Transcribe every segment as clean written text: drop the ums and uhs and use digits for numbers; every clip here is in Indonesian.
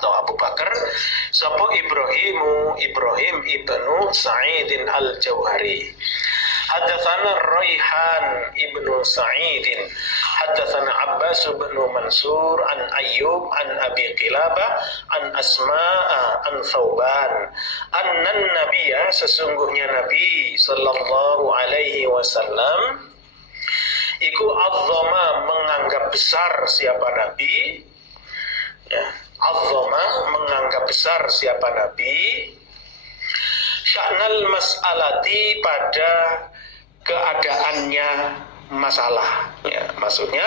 atau Abu Bakar sapa Ibrahim ibnu Sa'idin al-Jauhari. Haddatsana Raihan ibnu Sa'idin haddatsana Abbas ibnu Mansur an Ayyub an Abi Qilabah an Asma'a an Thauban annan nabiyya sesungguhnya Nabi sallallahu alaihi wasallam iku azzama menganggap besar siapa Nabi, ya, azzama menganggap besar siapa Nabi, sya'nal mas'alati pada keadaannya masalah, ya, maksudnya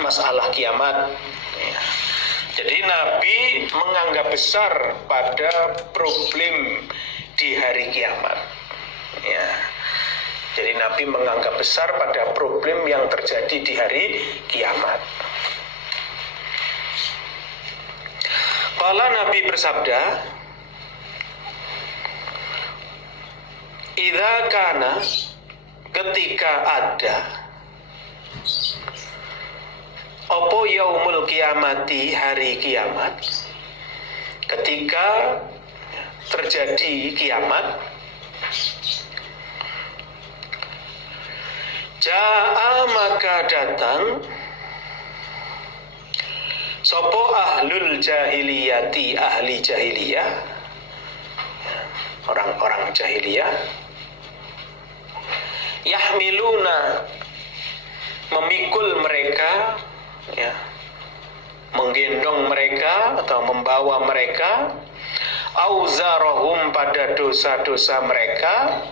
masalah kiamat, ya. Jadi Nabi menganggap besar pada problem di hari kiamat, ya. Jadi Nabi menganggap besar pada problem yang terjadi di hari kiamat. Qala Nabi bersabda, idza kana ketika ada opo yaumul kiamati hari kiamat, ketika terjadi kiamat, ja'a maka datang sopo ahlul jahiliyati ahli jahiliyah, orang-orang jahiliyah, yahmiluna memikul mereka, ya, menggendong mereka atau membawa mereka, auzarahum pada dosa-dosa mereka,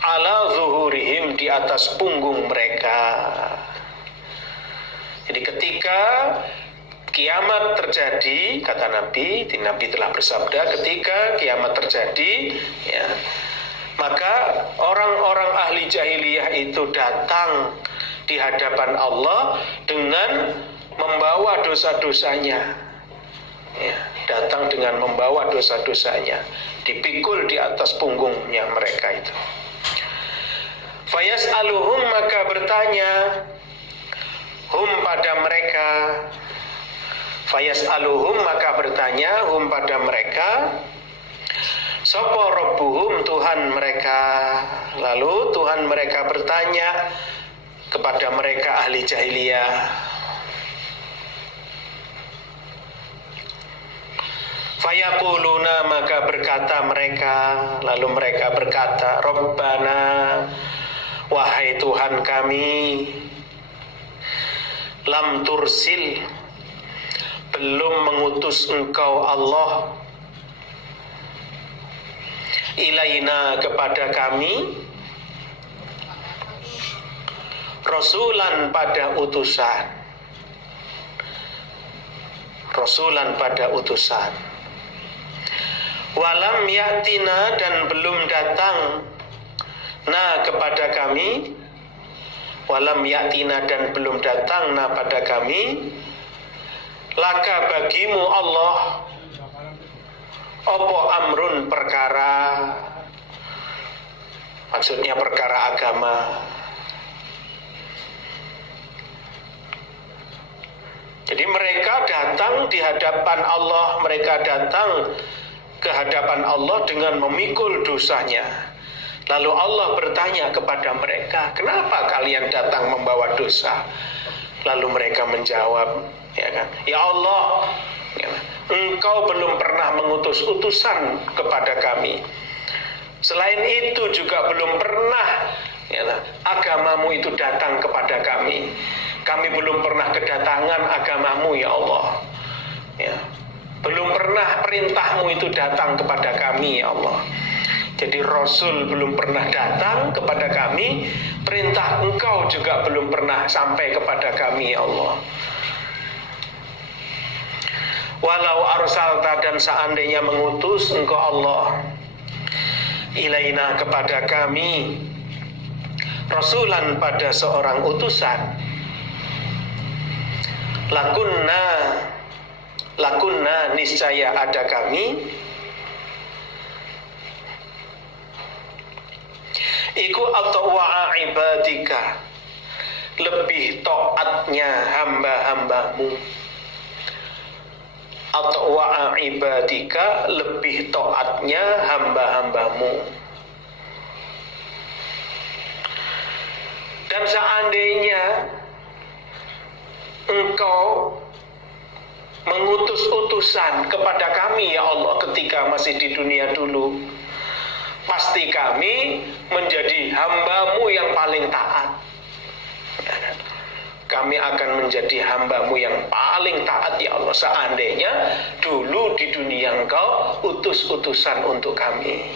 ala zuhurihim di atas punggung mereka. Jadi ketika kiamat terjadi, kata Nabi telah bersabda, ketika kiamat terjadi, ya, maka orang-orang ahli jahiliyah itu datang di hadapan Allah dengan membawa dosa-dosanya, ya, datang dengan membawa dosa-dosanya, dipikul di atas punggungnya mereka itu. Fayas'aluhum maka bertanya hum pada mereka, fayas'aluhum maka bertanya hum pada mereka, sapa rabbuhum Tuhan mereka. Lalu Tuhan mereka bertanya kepada mereka ahli jahiliyah, fayaquluna maka berkata mereka, lalu mereka berkata, Rabbana wahai Tuhan kami, lam tursil belum mengutus engkau Allah, ilaina kepada kami, rasulan pada utusan, rasulan pada utusan, walam yatina dan belum datang, nah kepada kami, walam yatina dan belum datang nah pada kami, laka bagimu Allah, opo amrun perkara, maksudnya perkara agama. Jadi mereka datang di hadapan Allah, mereka datang ke hadapan Allah dengan memikul dosanya. Lalu Allah bertanya kepada mereka, kenapa kalian datang membawa dosa? Lalu mereka menjawab, ya kan, ya Allah, ya, Engkau belum pernah mengutus utusan kepada kami. Selain itu juga belum pernah, ya, agamamu itu datang kepada kami. Kami belum pernah kedatangan agamamu, ya Allah. Ya, belum pernah perintahmu itu datang kepada kami, ya Allah. Jadi Rasul belum pernah datang kepada kami, perintah Engkau juga belum pernah sampai kepada kami, ya Allah. Walau arsalta dan seandainya mengutus Engkau Allah, ilaina kepada kami, rasulan pada seorang utusan, lakunna niscaya ada kami, iku atwa'a ibadika, lebih taatnya hamba-hambamu, atwa ibadika, lebih taatnya hamba-hambamu. Dan seandainya engkau mengutus utusan kepada kami ya Allah ketika masih di dunia dulu, pasti kami menjadi hambamu yang paling taat. Kami akan menjadi hambamu yang paling taat ya Allah, seandainya dulu di dunia engkau utus utusan untuk kami.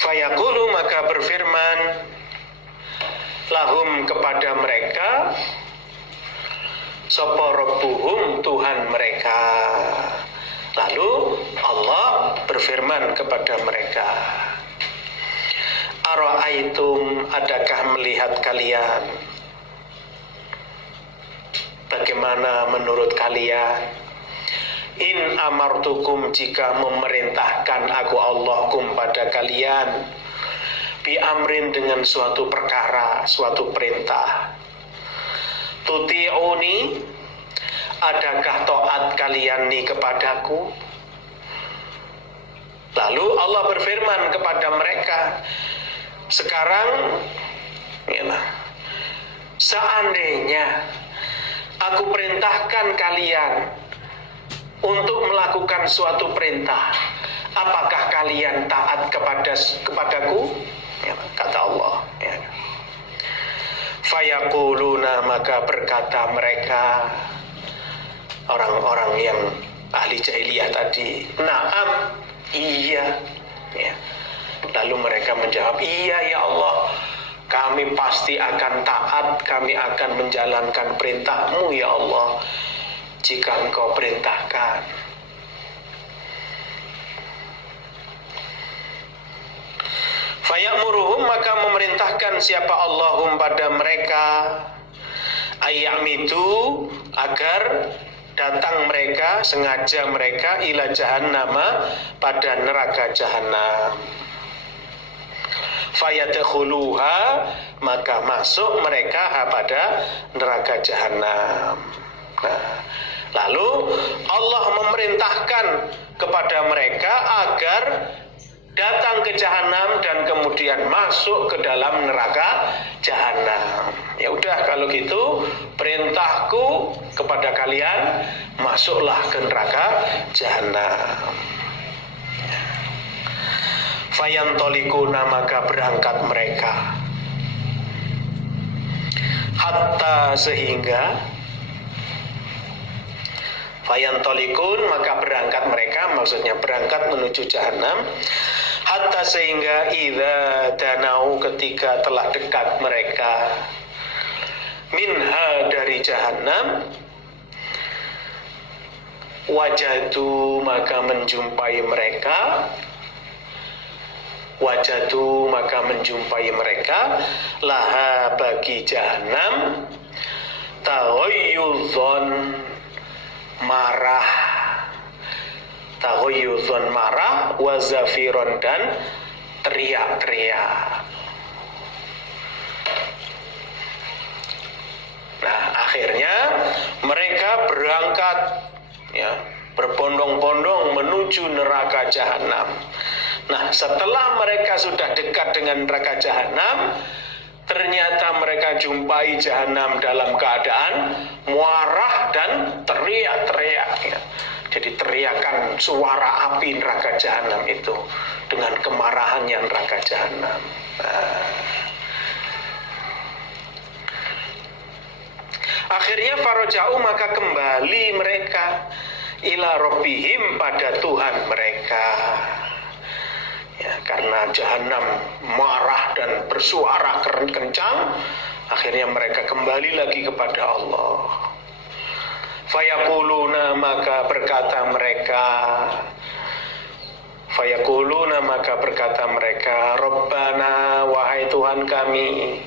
Fayaqulu, maka berfirman lahum kepada mereka sapa rabbuhum, Tuhan mereka. Lalu Allah berfirman kepada mereka, ara'aitum, adakah melihat kalian, bagaimana menurut kalian, in amartukum, jika memerintahkan aku Allah kum pada kalian, bi amrin, dengan suatu perkara, suatu perintah, tuti'uni, adakah taat kalian nih kepadaku? Lalu Allah berfirman kepada mereka, sekarang yalah, seandainya aku perintahkan kalian untuk melakukan suatu perintah, apakah kalian taat kepadaku? Ya, kata Allah. Ya. Fayaquluna, maka berkata mereka, orang-orang yang ahli jahiliyah tadi, na'am, iya. Ya. Lalu mereka menjawab, iya ya Allah, kami pasti akan taat, kami akan menjalankan perintahmu ya Allah, jika engkau perintahkan. Faya'muruhum, maka memerintahkan siapa Allahum pada mereka, ayyamitu, agar datang mereka, sengaja mereka, ila jahannama, pada neraka jahannam. Fayadkhuluha, maka masuk mereka pada neraka jahannam. Nah, lalu Allah memerintahkan kepada mereka agar datang ke jahanam dan kemudian masuk ke dalam neraka jahanam. Ya udah, kalau gitu perintahku kepada kalian, masuklah ke neraka jahanam. Fayantolikuna, maka berangkat mereka, hatta, sehingga, fayantolikun, maka berangkat mereka, maksudnya berangkat menuju jahanam, hatta, sehingga, idza danau, ketika telah dekat mereka, minha, dari jahanam, wajadu, maka menjumpai mereka, wajadu, maka menjumpai mereka, laha, bagi jahanam, taghayyuzun, marah, taghayyuzun, marah, wa zafiron, dan teriak-teriak. Nah, akhirnya mereka berangkat, ya, berbondong-bondong menuju neraka jahanam. Nah, setelah mereka sudah dekat dengan neraka jahanam, ternyata mereka jumpai jahanam dalam keadaan marah dan teriak-teriak. Ya. Jadi teriakan suara api neraka jahanam itu dengan kemarahannya neraka jahanam. Akhirnya faroja'u, maka kembali mereka, ila rabbihim, pada Tuhan mereka. Ya, karena jahanam marah dan bersuara kencang, akhirnya mereka kembali lagi kepada Allah. Fayaquluna, maka berkata mereka, fayaquluna, maka berkata mereka, Rabbana, wahai Tuhan kami,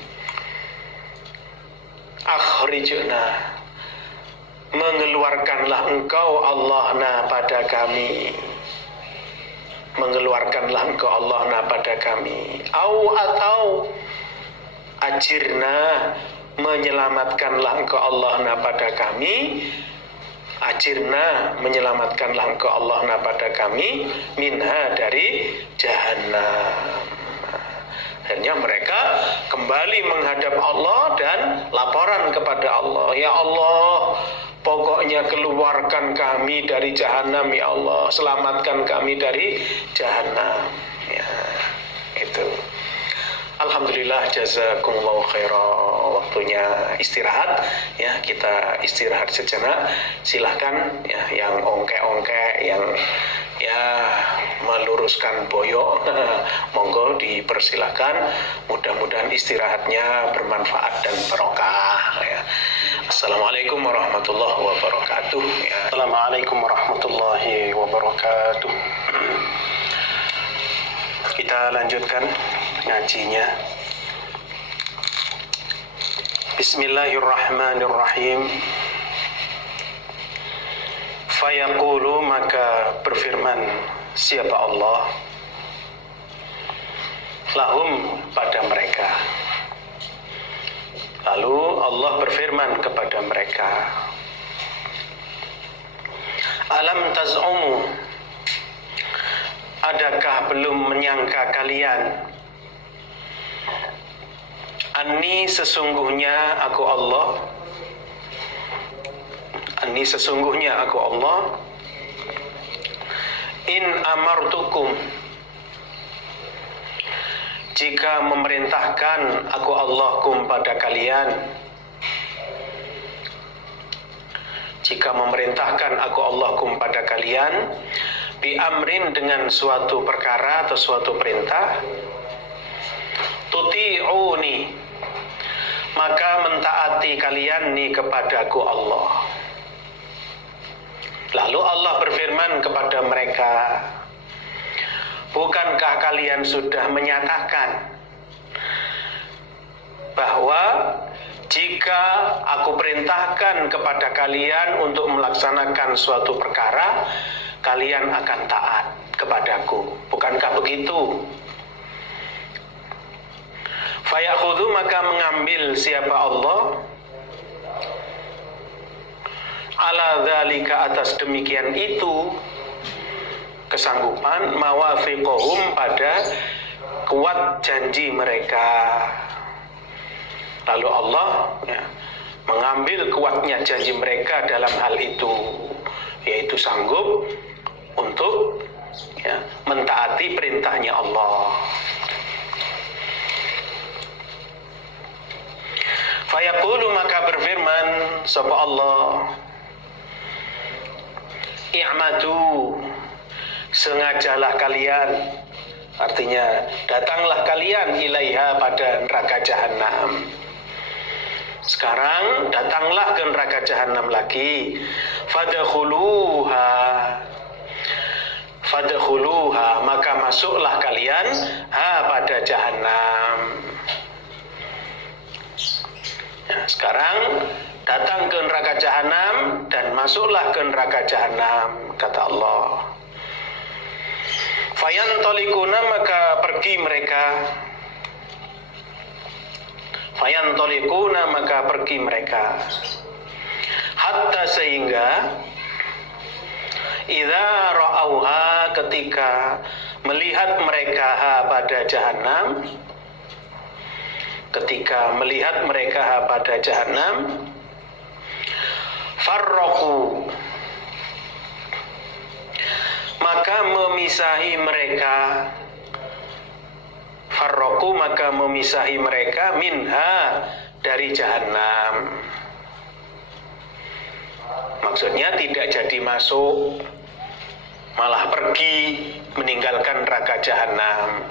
akhrijna, mengeluarkanlah engkau Allah pada kami, mengeluarkanlah engkau Allah pada kami, atau ajirna, menyelamatkanlah engkau Allahna pada kami, ajirna, menyelamatkanlah engkau Allahna pada kami, minha, dari jahannam. Akhirnya mereka kembali menghadap Allah dan laporan kepada Allah, ya Allah, pokoknya keluarkan kami dari jahanam, ya Allah, selamatkan kami dari jahanam. Ya, itu. Alhamdulillah, jazakumullahu khairan. Waktunya istirahat, ya, kita istirahat sejenak. Silahkan, ya, yang ongke-ongke, yang meluruskan boyok, monggo dipersilahkan. Mudah-mudahan istirahatnya bermanfaat dan barokah, ya. Assalamualaikum warahmatullahi wabarakatuh, ya. Assalamualaikum warahmatullahi wabarakatuh. Kita lanjutkan ngajinya. Bismillahirrahmanirrahim. Fayaqulu, maka berfirman siapa Allah, lahum, pada mereka. Lalu Allah berfirman kepada mereka, alam taz'umu, adakah belum menyangka kalian, anni, sesungguhnya aku Allah, anni, sesungguhnya aku Allah, in amartukum, jika memerintahkan aku Allah kum pada kalian, jika memerintahkan aku Allah kum pada kalian, bi amrin, dengan suatu perkara atau suatu perintah, tuti'uni, maka mentaati kalian nih kepadaku Allah. Lalu Allah berfirman kepada mereka, bukankah kalian sudah menyatakan bahwa jika aku perintahkan kepada kalian untuk melaksanakan suatu perkara, kalian akan taat kepadaku? Bukankah begitu? Fayakhudhu, maka mengambil siapa Allah, ala dzalika, atas demikian itu, kesanggupan, mawafiqahum, pada kuat janji mereka. Lalu Allah, ya, mengambil kuatnya janji mereka dalam hal itu, yaitu sanggup untuk, ya, mentaati perintahnya Allah. Fayaqulu, maka berfirman sapa Allah, i'madu, sengajalah kalian, artinya datanglah kalian, ilaiha, pada neraka jahanam. Sekarang datanglah ke neraka jahanam lagi, fadkhuluha, fadkhuluha, maka masuklah kalian, ha, pada jahanam. Ya, sekarang datang ke neraka jahanam dan masuklah ke neraka jahanam, kata Allah. Fayantolikuna, maka pergi mereka. Fayantolikuna, maka pergi mereka. Hatta, sehingga, idza ra'auha, ketika melihat mereka ha, pada jahanam, ketika melihat mereka pada jahanam, farraqu, maka memisahi mereka, farraqu, maka memisahi mereka, minha, dari jahanam. Maksudnya tidak jadi masuk, malah pergi meninggalkan neraka jahanam.